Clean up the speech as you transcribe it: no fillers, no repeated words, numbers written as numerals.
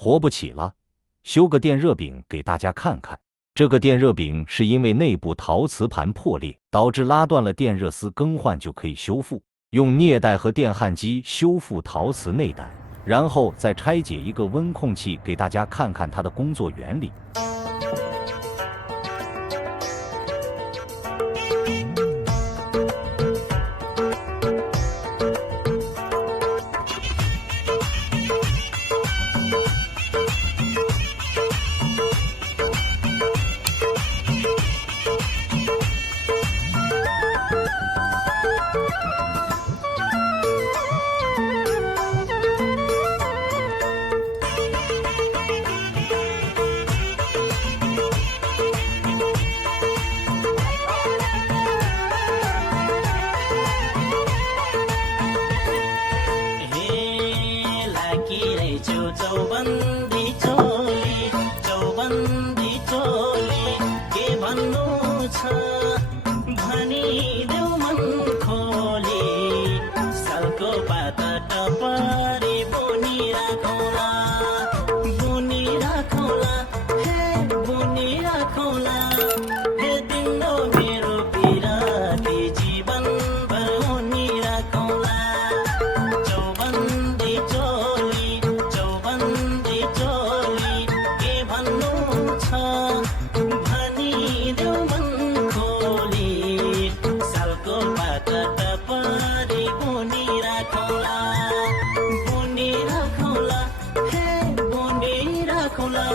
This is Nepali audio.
活不起了，修个电热饼给大家看看。这个电热饼是因为内部陶瓷盘破裂，导致拉断了电热丝，更换就可以修复。用镊带和电焊机修复陶瓷内胆，然后再拆解一个温控器，给大家看看它的工作原理。भनिदेऊ मन खोली सालको पाता टपरी बुनिराखौला हे तिम्रो मेरो पिराती जीवनभर उनिराखौला चौबन्दी चोली के भन्नु छ भनिदेऊ मन खोली सालको पाता टपरी बुनिराखौला हे बुनिराखौला